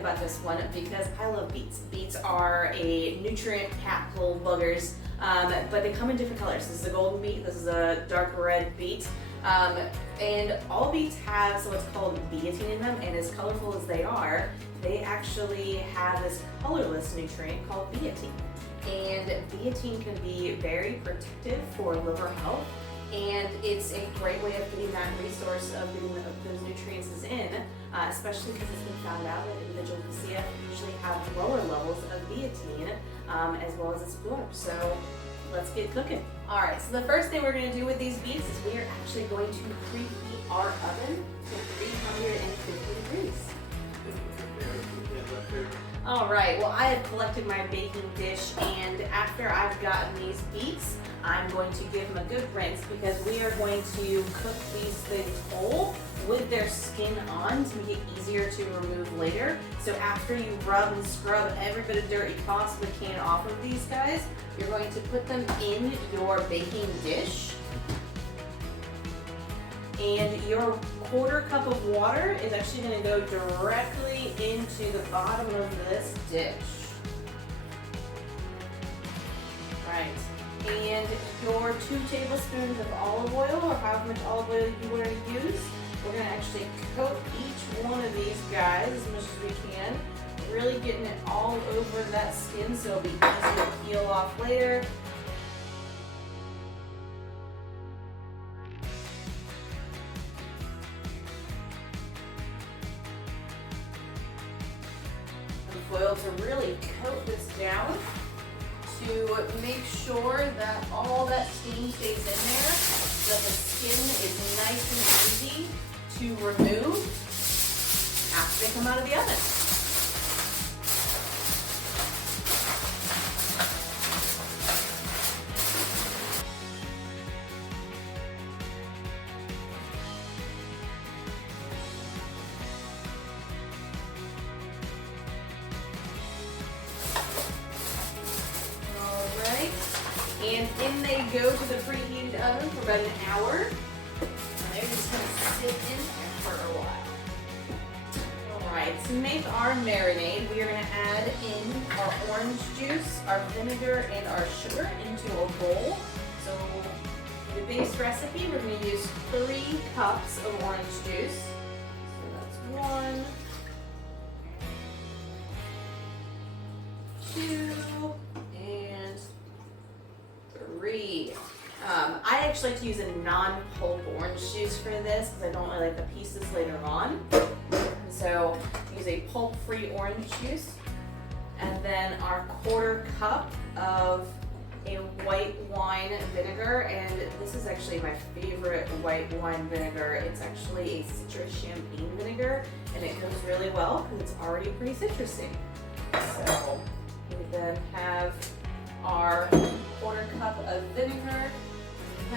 about this one because I love beets. Beets are a nutrient-packed little buggers, but they come in different colors. This is a golden beet, this is a dark red beet, and all beets have what's called biotin in them, and as colorful as they are, they actually have this colorless nutrient called biotin. And biotin can be very protective for liver health, and it's a great way of getting that resource of getting those nutrients in, especially because it's been found out that individuals with CF usually have lower levels of biotin as well as its absorbed. So let's get cooking. All right, so the first thing we're going to do with these beets is we are actually going to preheat our oven to 350 degrees. All right, well, I have collected my baking dish, and after I've gotten these beets, I'm going to give them a good rinse because we are going to cook these things whole with their skin on to make it easier to remove later. So after you rub and scrub every bit of dirt you possibly can off of these guys, you're going to put them in your baking dish. And your quarter cup of water is actually going to go directly into the bottom of this dish. Right. And your 2 tablespoons of olive oil, or however much olive oil you want to use, we're going to actually coat each one of these guys as much as we can, really getting it all over that skin so it'll be easy to peel off later. Foil to really coat this down to make sure that all that steam stays in there, so that the skin is nice and easy to remove after they come out of the oven. And in they go to the preheated oven for about an hour. And they're just going to sit in there for a while. Alright, to make our marinade, we are going to add in our orange juice, our vinegar, and our sugar into a bowl. So the base recipe, we're going to use 3 cups of orange juice. So that's 1, 2, and 3. I actually like to use a non-pulp orange juice for this because I don't really like the pieces later on. So use a pulp-free orange juice, and then our quarter cup of a white wine vinegar, and this is actually my favorite white wine vinegar. It's actually a citrus champagne vinegar, and it goes really well because it's already pretty citrusy. So we then have our quarter cup of vinegar,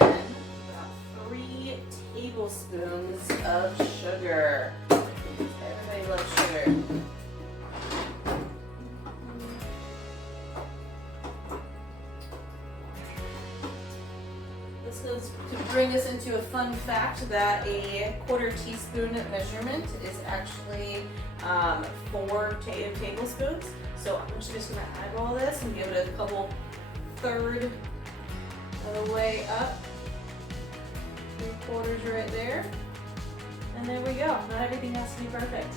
and then about 3 tablespoons of sugar. Everybody loves sugar. This is to bring us into a fun fact that a quarter teaspoon measurement is actually 4 tablespoons. So I'm just going to eyeball this and give it a couple third of the way up. 3/4 right there. And there we go. Not everything has to be perfect.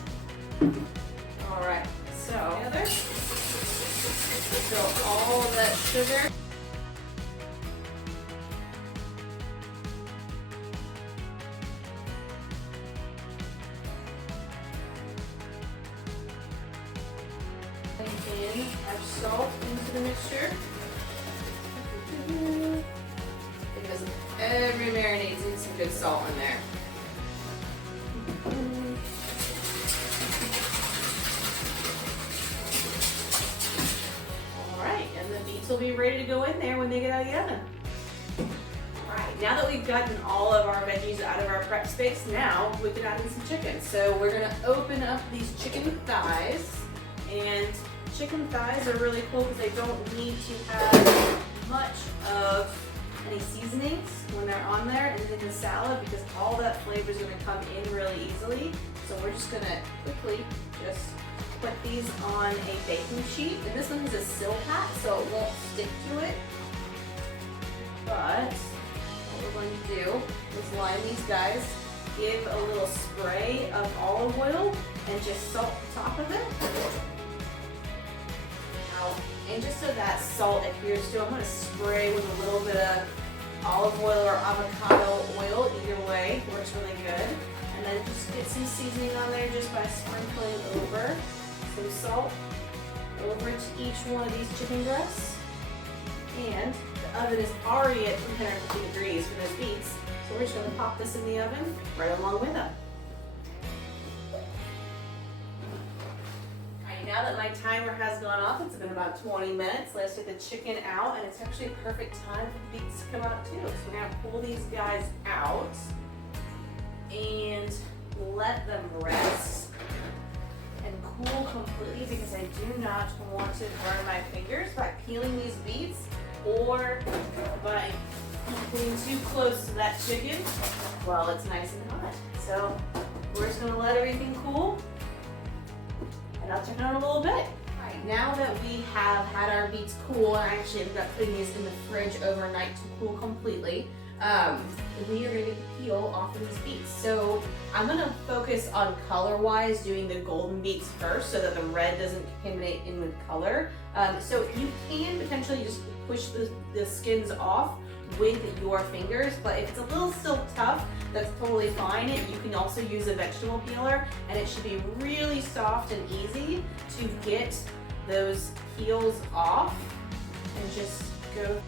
Alright, so together, fill all of that sugar. In our salt into the mixture. Because every marinade needs some good salt in there. Alright, and the beets will be ready to go in there when they get out of the oven. Alright, now that we've gotten all of our veggies out of our prep space, now we can add in some chicken. So we're going to open up these chicken thighs, and chicken thighs are really cool because they don't need to have much of any seasonings when they're on there and in the salad, because all that flavor is going to come in really easily. So we're just going to quickly Just put these on a baking sheet. And this one has a sill pack, so it won't stick to it. But what we're going to do is line these guys, give a little spray of olive oil, and just salt the top of it. Now, and just so that salt adheres to it, I'm going to spray with a little bit of olive oil or avocado oil. Either way works really good. And then just get some seasoning on there just by sprinkling over some salt over to each one of these chicken breasts. And the oven is already at 350 degrees for those beets, so we're just going to pop this in the oven right along with them. Alright, now that my timer has gone off, it's been about 20 minutes. Let's get the chicken out, and it's actually a perfect time for the beets to come out too. So we're going to pull these guys out and let them rest and cool completely, because I do not want to burn my fingers by peeling these beets or by getting too close to that chicken while it's nice and hot. So we're just going to let everything cool, and I'll check it out in a little bit. Alright, now that we have had our beets cool, and I actually ended up putting these in the fridge overnight to cool completely, we are going to get the peel off of these beets. So I'm going to focus on color-wise doing the golden beets first so that the red doesn't contaminate in with color. So you can potentially just push the skins off with your fingers, but if it's a little still tough, that's totally fine. You can also use a vegetable peeler, and it should be really soft and easy to get those peels off and just go.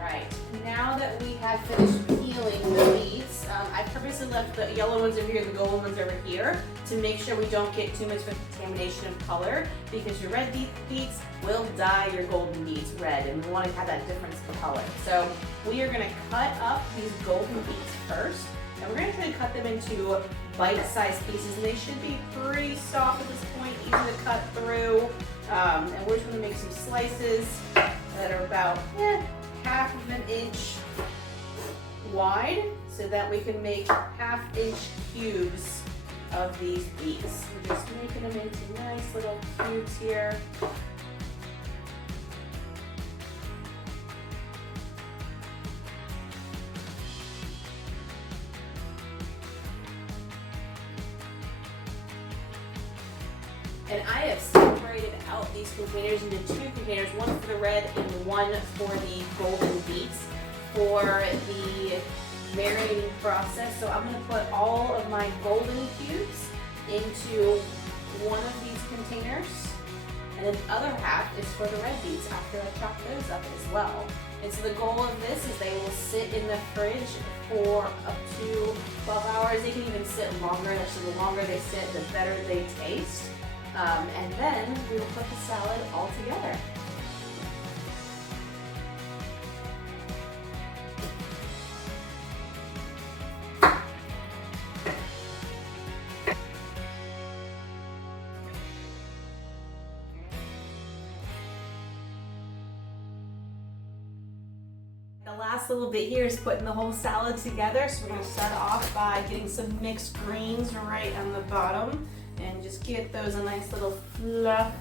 Right, now that we have finished peeling the beets, I purposely left the yellow ones over here, the golden ones over here, to make sure we don't get too much of a contamination of color, because your red beets will dye your golden beets red, and we want to have that difference in color. So we are going to cut up these golden beets first, and we're going to try to cut them into bite-sized pieces, and they should be pretty soft at this point, easy to cut through, and we're just going to make some slices that are about half of an inch wide, so that we can make half-inch cubes of these beets. We're just making them into nice little cubes here. And I have separated out these containers into two containers, one for the red and one for the golden beets for the marinating process. So I'm going to put all of my golden cubes into one of these containers, and then the other half is for the red beets after I chop those up as well. And so the goal of this is they will sit in the fridge for up to 12 hours. They can even sit longer. Actually, the longer they sit, the better they taste. And then we will put the salad all together. The last little bit here is putting the whole salad together. So we're going to start off by getting some mixed greens right on the bottom. And just get those a nice little fluff.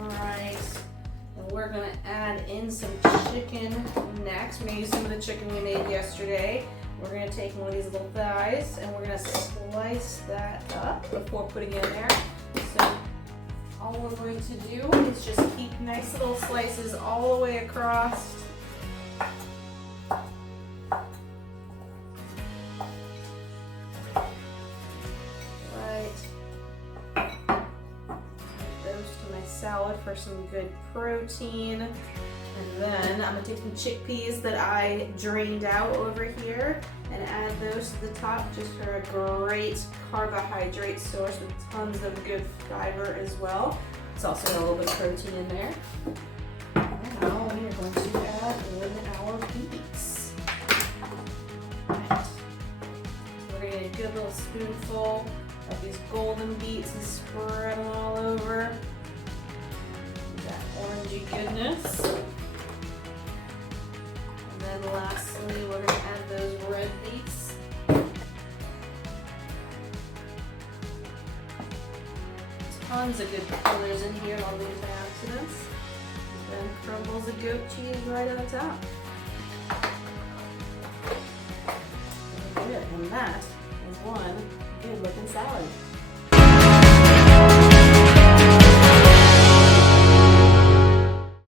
Alright. And we're going to add in some chicken next. Maybe some of the chicken we made yesterday. We're going to take one of these little thighs and we're going to slice that up before putting it in there. So all we're going to do is just keep nice little slices all the way across. Salad for some good protein, and then I'm going to take some chickpeas that I drained out over here and add those to the top just for a great carbohydrate source with tons of good fiber as well. It's also got a little bit of protein in there. Now we are going to add in our beets. Right. We're going to get a good little spoonful of these golden beets and spread them all over. Orangey goodness. Tons of good colors in here, all the antioxidants. Then crumbles of goat cheese right on top. Very good, and that is one good looking salad.